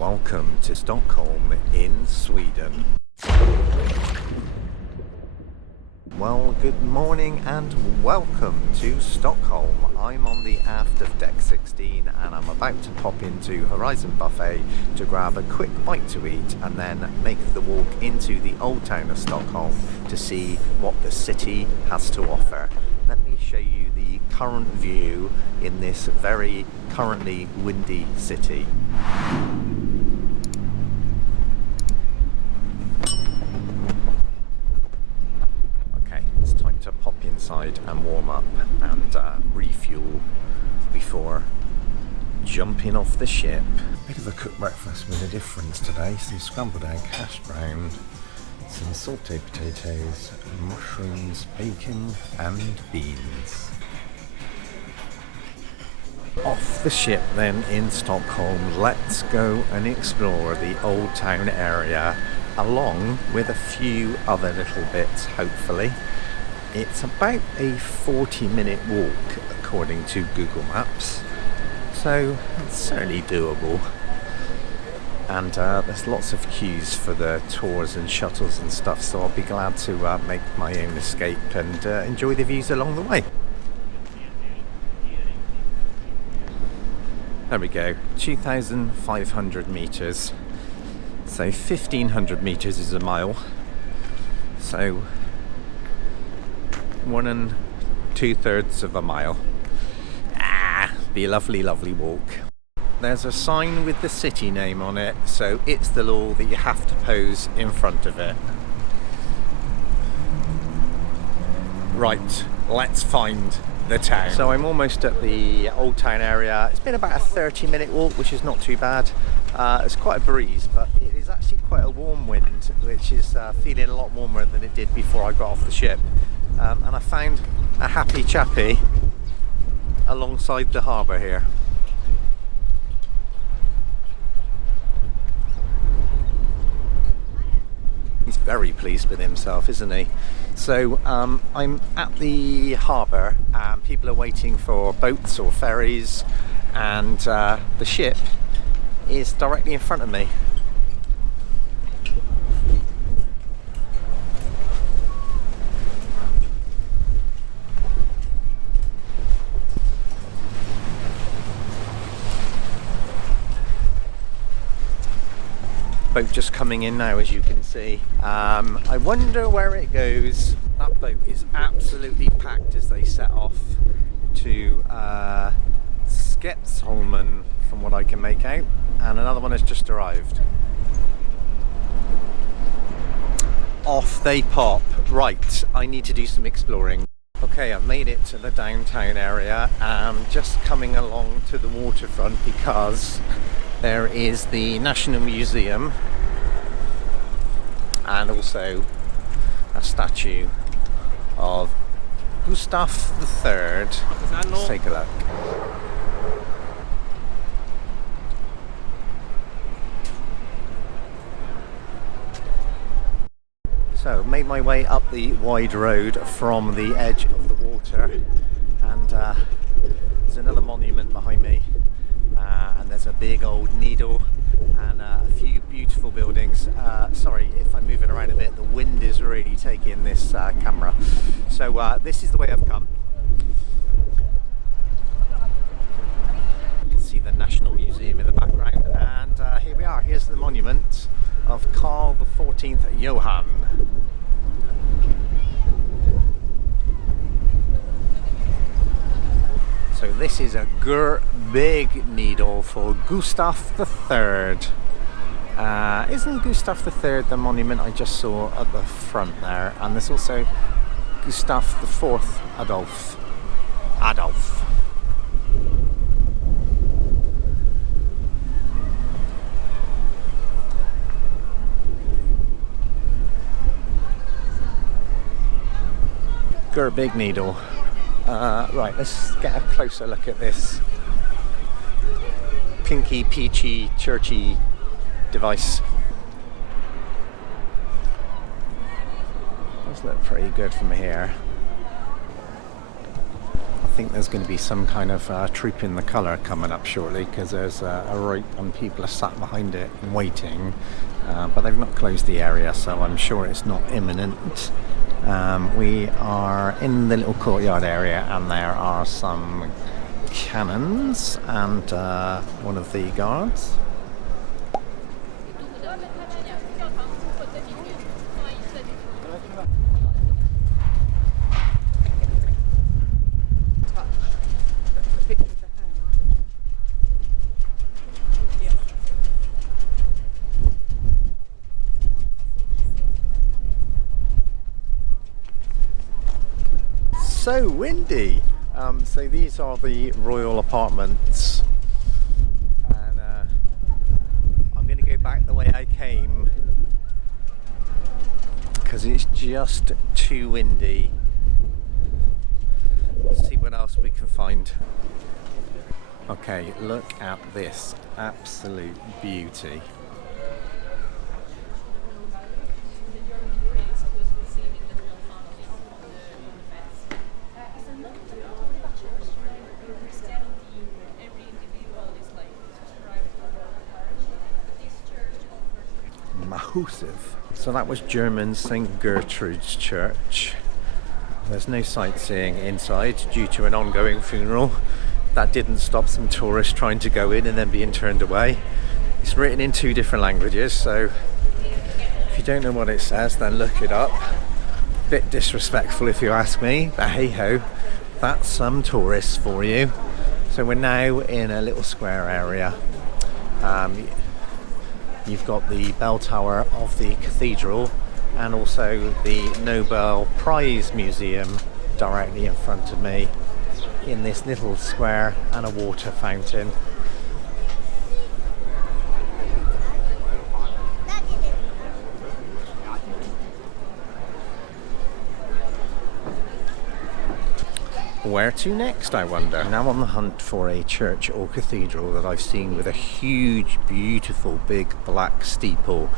welcome to Stockholm in Sweden. Well, good morning and welcome to Stockholm. I'm on the aft of deck 16 and I'm about to pop into Horizon Buffet to grab a quick bite to eat and then make the walk into the old town of Stockholm to see what the city has to offer. Let me show you the current view in this very currently windy city. To pop inside and warm up and refuel before jumping off the ship. Bit of a cooked breakfast with a difference today. Some scrambled egg, hash brown, some sauteed potatoes, mushrooms, bacon and beans. Off the ship then in Stockholm, let's go and explore the old town area along with a few other little bits, hopefully. It's about a 40-minute walk according to Google Maps, so it's certainly doable. And there's lots of queues for the tours and shuttles and stuff, so I'll be glad to make my own escape and enjoy the views along the way. There we go, 2,500 metres, so 1,500 metres is a mile, so 1 2/3 of a mile. Be a lovely walk. There's a sign with the city name on it, so it's the law that you have to pose in front of it. Right, let's find the town. So I'm almost at the old town area. It's been about a 30-minute walk, which is not too bad. It's quite a breeze, but it is actually quite a warm wind, which is feeling a lot warmer than it did before I got off the ship. And I found a happy chappy alongside the harbour here. He's very pleased with himself, isn't he? So I'm at the harbour and people are waiting for boats or ferries, and the ship is directly in front of me. Boat just coming in now, as you can see. I wonder where it goes. That boat is absolutely packed as they set off to Stockholm, from what I can make out, and another one has just arrived. Off they pop. Right, I need to do some exploring. Okay, I've made it to the downtown area. I'm just coming along to the waterfront because there is the National Museum and also a statue of Gustav III. Let's take a look. So, made my way up the wide road from the edge of the water, and there's another monument behind me. And there's a big old needle and a few beautiful buildings. Sorry if I'm moving around a bit, the wind is really taking this camera. So this is the way I've come. You can see the National Museum in the background, and here we are. Here's the monument of Carl XIV Johan. So this is a big needle for Gustav III. Isn't Gustav III the monument I just saw at the front there? And there's also Gustav IV Adolf. Big needle. Right, let's get a closer look at this pinky, peachy, churchy device. Those look pretty good from here. I think there's going to be some kind of troop in the colour coming up shortly, because there's a rope and people are sat behind it waiting, but they've not closed the area, so I'm sure it's not imminent. We are in the little courtyard area, and there are some cannons and one of the guards. So windy. So these are the royal apartments, and I'm going to go back the way I came because it's just too windy. Let's see what else we can find. Okay, look at this absolute beauty. Massive. So that was German St. Gertrude's Church. There's no sightseeing inside due to an ongoing funeral. That didn't stop some tourists trying to go in and then being turned away. It's written in 2 different languages, so if you don't know what it says, then look it up. Bit disrespectful if you ask me, but hey ho, that's some tourists for you. So we're now in a little square area. You've got the bell tower of the cathedral and also the Nobel Prize Museum directly in front of me in this little square, and a water fountain. Where to next, I wonder? Now on the hunt for a church or cathedral that I've seen with a huge, beautiful, big black steeple.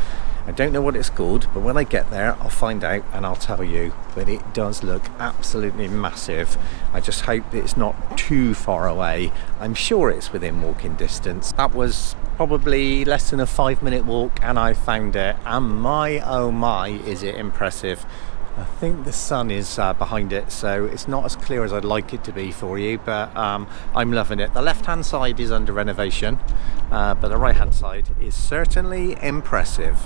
I don't know what it's called, but when I get there, I'll find out and I'll tell you. But it does look absolutely massive. I just hope that it's not too far away. I'm sure it's within walking distance. That was probably less than a 5-minute walk, and I found it. And my, oh my, is it impressive. I think the sun is behind it, so it's not as clear as I'd like it to be for you, but I'm loving it. The left-hand side is under renovation, but the right-hand side is certainly impressive.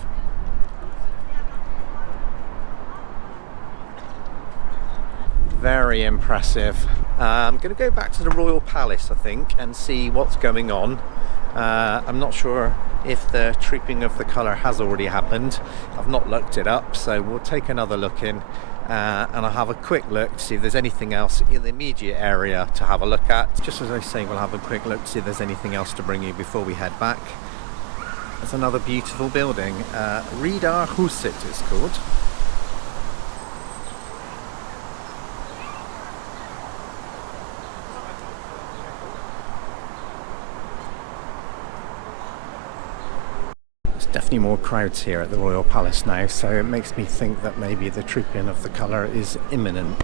Very impressive. I'm going to go back to the Royal Palace, I think, and see what's going on. I'm not sure if the trooping of the colour has already happened. I've not looked it up, so we'll take another look in, and I'll have a quick look to see if there's anything else in the immediate area to have a look at. Just as I say, we'll have a quick look to see if there's anything else to bring you before we head back. There's another beautiful building. Riddarhuset it's called. Definitely more crowds here at the Royal Palace now, so it makes me think that maybe the trooping of the colour is imminent.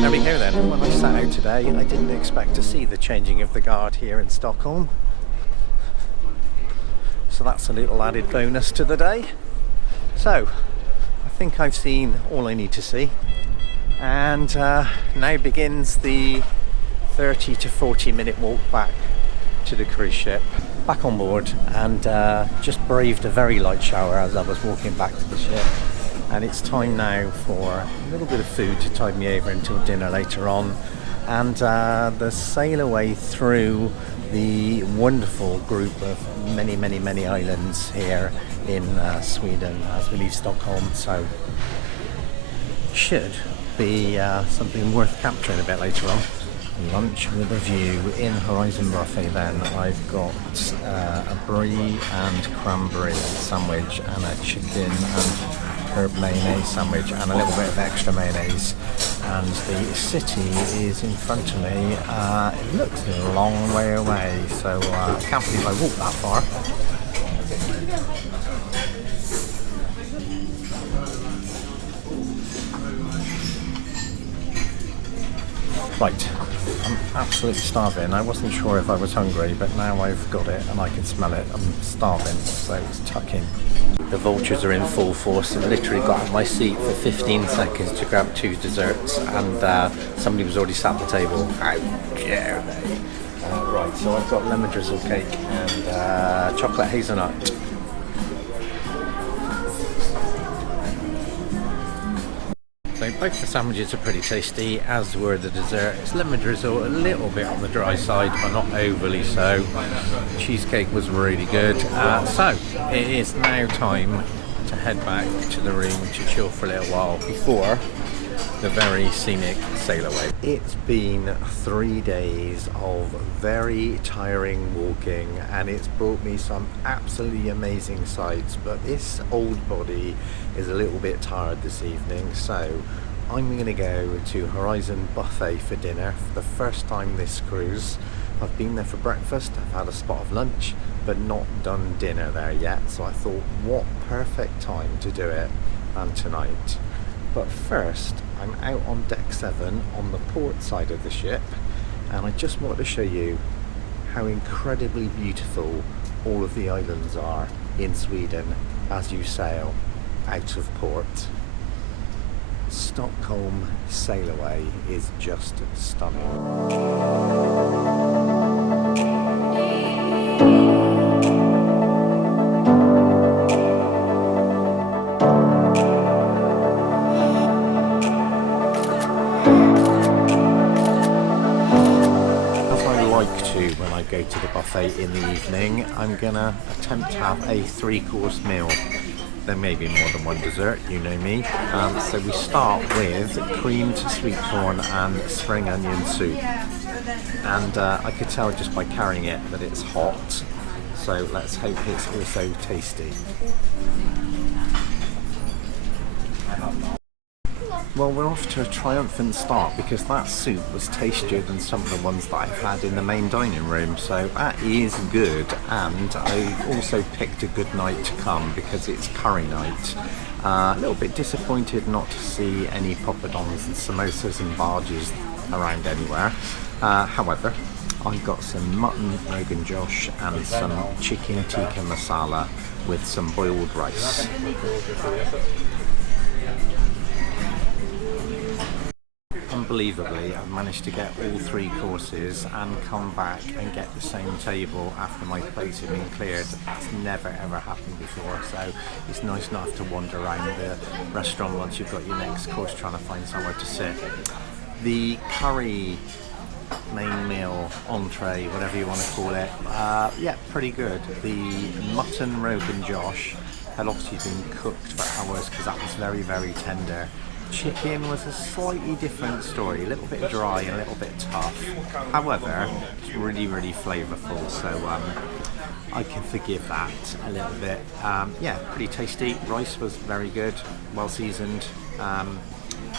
There we go then. When I sat out today, I didn't expect to see the changing of the guard here in Stockholm. So that's a little added bonus to the day. So, I think I've seen all I need to see. And now begins the 30 to 40 minute walk back to the cruise ship. Back on board, and just braved a very light shower as I was walking back to the ship. And it's time now for a little bit of food to tide me over until dinner later on. and the sail away through the wonderful group of many islands here in Sweden as we leave Stockholm. So should be something worth capturing a bit later on. Lunch with a view in Horizon Buffet then. I've got a brie and cranberry sandwich and a chicken and herb mayonnaise sandwich and a little bit of extra mayonnaise, and the city is in front of me. It looks a long way away, so I can't believe I walked that far. Right, I'm absolutely starving. I wasn't sure if I was hungry, but now I've got it and I can smell it. I'm starving, so it's tucking. The vultures are in full force. I've literally got on my seat for 15 seconds to grab 2 desserts, and somebody was already sat at the table. How dare they? Right, so I've got lemon drizzle cake and chocolate hazelnut. So both the sandwiches are pretty tasty, as were the desserts. Lemon drizzle a little bit on the dry side, but not overly so. Cheesecake was really good. So it is now time to head back to the room to chill for a little while before the very scenic sail away. It's been 3 days of very tiring walking, and it's brought me some absolutely amazing sights, but this old body is a little bit tired this evening, so I'm going to go to Horizon Buffet for dinner for the first time this cruise. I've been there for breakfast, I've had a spot of lunch, but not done dinner there yet, so I thought what perfect time to do it than tonight. But first, I'm out on deck 7 on the port side of the ship, and I just wanted to show you how incredibly beautiful all of the islands are in Sweden as you sail out of port. Stockholm sail away is just stunning. When I go to the buffet in the evening, I'm gonna attempt to have a 3-course meal. There may be more than one dessert, you know me. So we start with creamed sweet corn and spring onion soup, and I could tell just by carrying it that it's hot, so let's hope it's also tasty. Well, we're off to a triumphant start because that soup was tastier than some of the ones that I've had in the main dining room, so that is good. And I also picked a good night to come because it's curry night. A little bit disappointed not to see any poppadoms and samosas and bhajis around anywhere. However, I've got some mutton rogan josh and some chicken tikka masala with some boiled rice. Unbelievably, I've managed to get all 3 courses and come back and get the same table after my plates have been cleared. That's never ever happened before, so it's nice not to wander around the restaurant once you've got your next course trying to find somewhere to sit. The curry main meal, entree, whatever you want to call it, yeah, pretty good. The mutton rogan josh had obviously been cooked for hours because that was very tender. Chicken was a slightly different story, a little bit dry and a little bit tough. However, it's really flavourful, so I can forgive that a little bit. Yeah, pretty tasty. Rice was very good, well seasoned.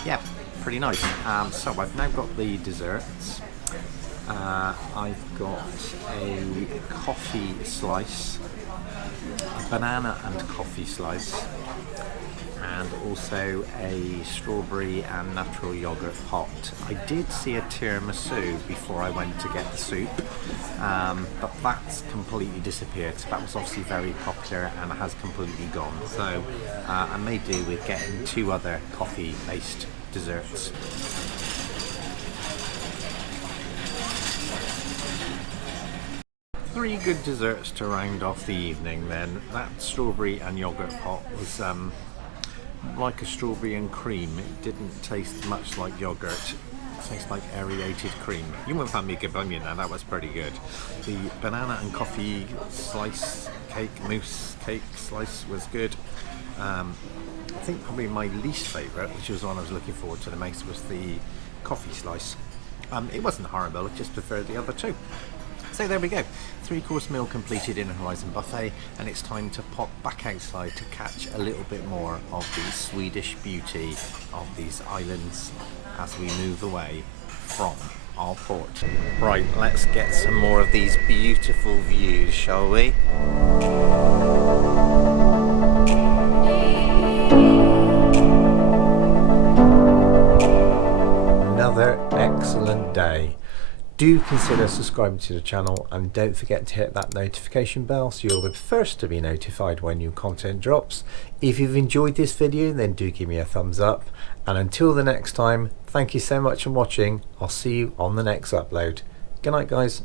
Yeah, pretty nice. So I've now got the desserts. I've got a coffee slice, a banana and coffee slice, and also a strawberry and natural yogurt pot. I did see a tiramisu before I went to get the soup, but that's completely disappeared. That was obviously very popular and has completely gone. So I may do with getting 2 other coffee-based desserts. Three good desserts to round off the evening then. That strawberry and yogurt pot was like a strawberry and cream. It didn't taste much like yogurt. Tastes like aerated cream. You won't find me a good onion now, that was pretty good. The banana and coffee slice cake, mousse cake slice was good. I think probably my least favourite, which was the one I was looking forward to the most, was the coffee slice. It wasn't horrible, I just preferred the other two. So there we go, 3-course meal completed in a Horizon buffet, and it's time to pop back outside to catch a little bit more of the Swedish beauty of these islands as we move away from our port. Right, let's get some more of these beautiful views, shall we? Another excellent day. Do consider subscribing to the channel, and don't forget to hit that notification bell so you're the first to be notified when new content drops. If you've enjoyed this video, then do give me a thumbs up, and until the next time, thank you so much for watching. I'll see you on the next upload. Good night, guys.